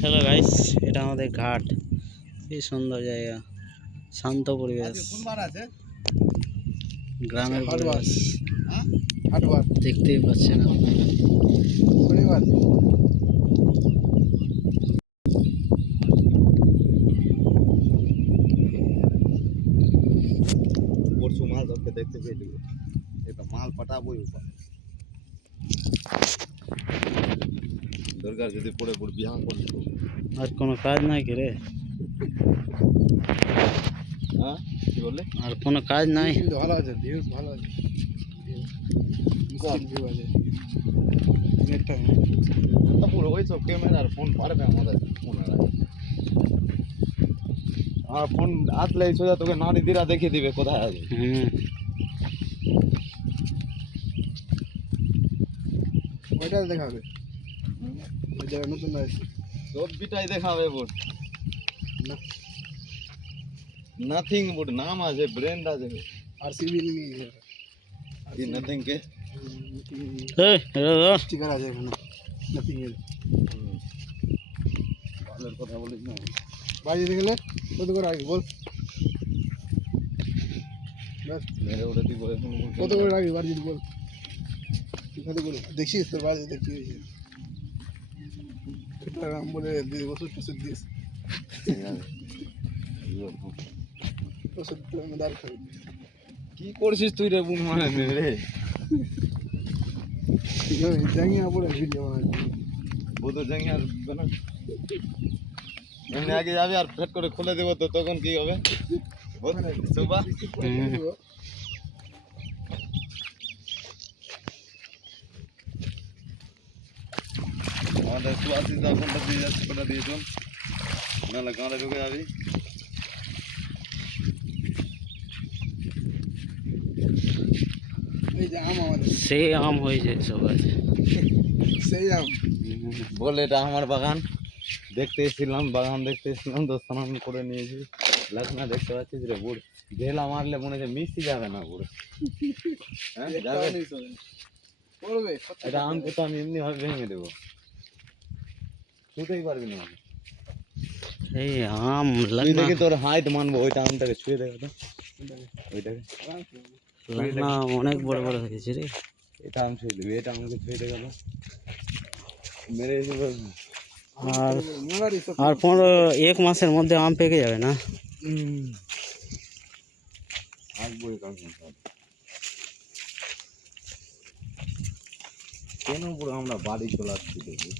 Hello guys, এটা আমাদের ঘাট। কি সুন্দর জায়গা, শান্ত পরিবেশ, গ্রামের পরিবেশ দেখতেই পাচ্ছেন আপনারা। পরশু মাল ধরতে দেখতে পেয়ে যাবো, এটা মাল পাঠাবোই উপর দরকার যদি পড়ে পড়ে বিহান করে দেবো। আর কোনো কাজ নাই কি রে? হ্যাঁ কি বললে? আর কোনো কাজ নাই? ভালো আছে, ভিউজ ভালো আছে, ভিউ আছে। নেটটা পুরো ওই সব ক্যামেরা আর ফোন পারবে আমাদের ফোন আর ফোন আসলে সোজা তোকে নাড়ি দিরা দেখিয়ে দিবে কোথায় আছে। ওইটা দেখাবে, ওই জায়গা নতুন আছে, সব বিটাই দেখাবে বোর্ড। নাথিং বোর্ড নাম আছে, ব্র্যান্ড আছে। আর সিভি নিয়ে এই নাথিং কে স্টিকার আছে এখানে, নাথিং এর। ভালোর কথা বলিস না, বাড়ি যেতে গেলে কত করে রাখবি বল? মেরে ওটা তুই বলে কত করে রাখবি বাড়ি যেতে বল? তুই কত করে দেখছিস তোর বাড়ি দেখতে হয়েছে? রাম বলে 2 বছর টসর দিস, দাঁড় খাবি। কি করছিস তুই রে বুন মানে রে? জাঙ্গিয়া পরে ভিডিও বানাচ্ছি, বোধ জাঙ্গিয়া না এমনি আগে যাবি আর ফেট করে খুলে দেবো, তো তখন কি হবে? সুবা আমাদের 84 ঘন্টা দিয়ে যাচ্ছে, কোটা দিয়ে চল নাহলে গাঁড়ে ঢুকে যাবি। এই যে আম আমাদের, সেই আম হয়েছে সব আছে, সেই আম বলে এটা আমার বাগান দেখতে এসেছিলাম, বাগান দেখতে এসেছিলাম তো স্নান করে নিয়েছি। লাখনা দেখতে পাচ্ছিস রে বুড়, ঢেলা মারলে মনে হচ্ছে মিশি যাবে না বুড়। হ্যাঁ যাবে, পড়বে। এটা আমকে তো আমি এমনি ভাবে ভেঙে দেবো, ছুঁতেই পারবি না। এই আম তুই দেখি তোর হাইট মানবো, ওইটা আমটাকে ছুঁয়ে দেখো তো, ওইটাকে লাগনা অনেক বড় বড় হয়েছে রে। এটা আম ছুঁয়ে দেবে, এটা আমাকে ছুঁয়ে দেখো তো, মেরে এসে বলবো। আর 1 মাসের মধ্যে আম পেকে যাবে না? আসবোই কেন পুরো আমরা বাড়ি চলে আসছি দেখি।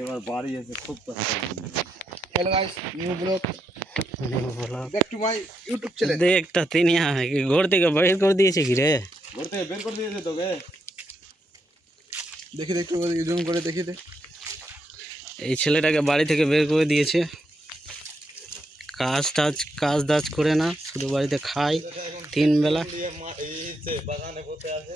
এবার বাড়ি এসে খুব hello guys, new vlog, back to my YouTube channel. দেখটা তিনি ঘর থেকে বাইর করে দিয়েছে কি রে? ঘর থেকে বের করে দিয়েছে তোকে? দেখি একটু জুম করে দেখি দে। এই ছেলেটাকে বাড়ি থেকে বের করে দিয়েছে, কাজ দাজ করে না, শুধু বাড়িতে খায় 3 বেলা। বাগানে বসে আছে।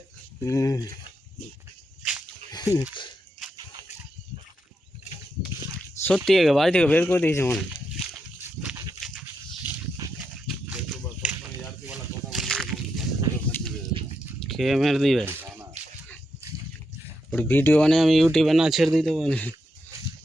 সত্যি বাড়ি থেকে বের করে দিয়েছে মনে, খেয়ে মেরে দিবে। ভিডিও বানিয়ে আমি ইউটিউবে না ছেড়ে দিতে পারি।